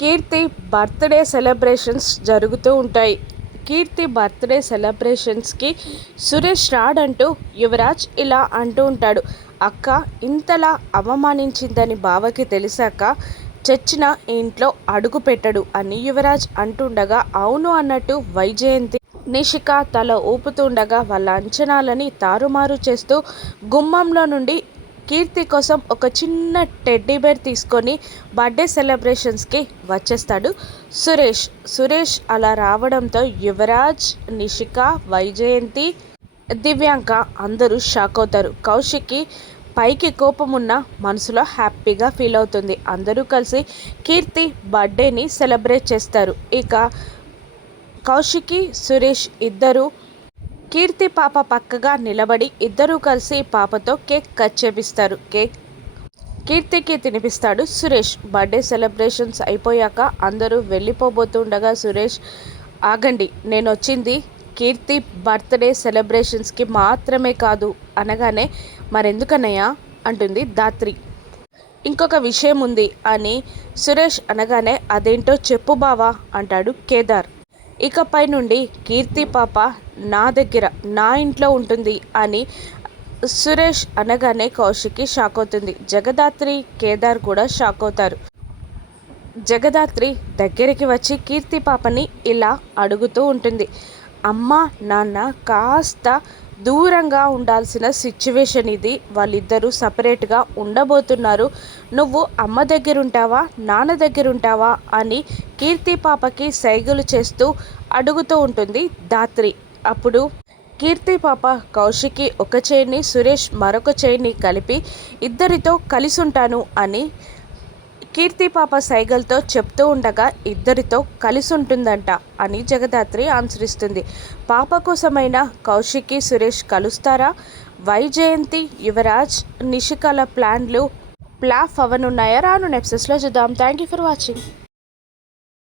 కీర్తి birthday celebrations జరుగుతూ ఉంటాయి. కీర్తి birthday సెలబ్రేషన్స్కి Suresh రాడంటూ Yuvraj ఇలా అంటూ ఉంటాడు. అక్క ఇంతలా అవమానించిందని బావకి తెలిసాక చచ్చిన ఇంట్లో అడుగు పెట్టడు అని యువరాజ్ అంటుండగా అవును అన్నట్టు వైజయంతి నిషిక తల ఊపుతుండగా వాళ్ళ అంచనాలని తారుమారు చేస్తూ గుమ్మంలో నుండి కీర్తి కోసం ఒక చిన్న టెడ్డీ బేర్ తీసుకొని బర్త్డే సెలబ్రేషన్స్కి వచ్చేస్తాడు సురేష్ అలా రావడంతో యువరాజ్, నిషిక, వైజయంతి, దివ్యాంక అందరూ షాక్ అవుతారు. కౌశిక్కి పైకి కోపం ఉన్న మనసులో హ్యాపీగా ఫీల్ అవుతుంది. అందరూ కలిసి కీర్తి బర్త్డేని సెలబ్రేట్ చేస్తారు. ఇక కౌశికి, సురేష్ ఇద్దరు కీర్తి పాప పక్కగా నిలబడి ఇద్దరూ కలిసి పాపతో కేక్ కట్ చేపిస్తారు. కేక్ కీర్తికి తినిపిస్తాడు సురేష్. బర్త్డే సెలబ్రేషన్స్ అయిపోయాక అందరూ వెళ్ళిపోబోతుండగా సురేష్ ఆగండి, నేను వచ్చింది కీర్తి బర్త్డే సెలబ్రేషన్స్కి మాత్రమే కాదు అనగానే మరెందుకన్నయ్యా అంటుంది ధాత్రి. ఇంకొక విషయం ఉంది అని సురేష్ అనగానే అదేంటో చెప్పు బావా అంటాడు కేదార్. ఇకపై నుండి కీర్తి పాప నా దగ్గర నా ఇంట్లో ఉంటుంది అని సురేష్ అనగానే కౌశిక్కి షాక్ అవుతుంది. జగదాత్రి, కేదార్ కూడా షాక్ అవుతారు. జగదాత్రి దగ్గరికి వచ్చి కీర్తి పాపని ఇలా అడుగుతూ ఉంటుంది. అమ్మ నాన్న కాస్త దూరంగా ఉండాల్సిన సిచ్యువేషన్ ఇది. వాళ్ళిద్దరూ సపరేట్గా ఉండబోతున్నారు. నువ్వు అమ్మ దగ్గరుంటావా నాన్న దగ్గరుంటావా అని కీర్తి పాపకి సైగలు చేస్తూ అడుగుతూ ఉంటుంది ధాత్రి. అప్పుడు కీర్తి పాప కౌశికి ఒక చేయిని, సురేష్ మరొక చేయిని కలిపి ఇద్దరితో కలిసి ఉంటాను అని కీర్తి పాప సైగలతో చెప్తూ ఉండగా ఇద్దరితో కలిసి ఉంటుందంట అని జగదాత్రి ఆన్సరిస్తుంది. పాప కోసమైనా కౌశికి, సురేష్ కలుస్తారా? వైజయంతి, యువరాజ్, నిషికల ప్లాన్లు ప్లాఫ్ అవనున్నాయా? రాను ఎపిసోడ్స్లో చూద్దాం. Thank you for watching.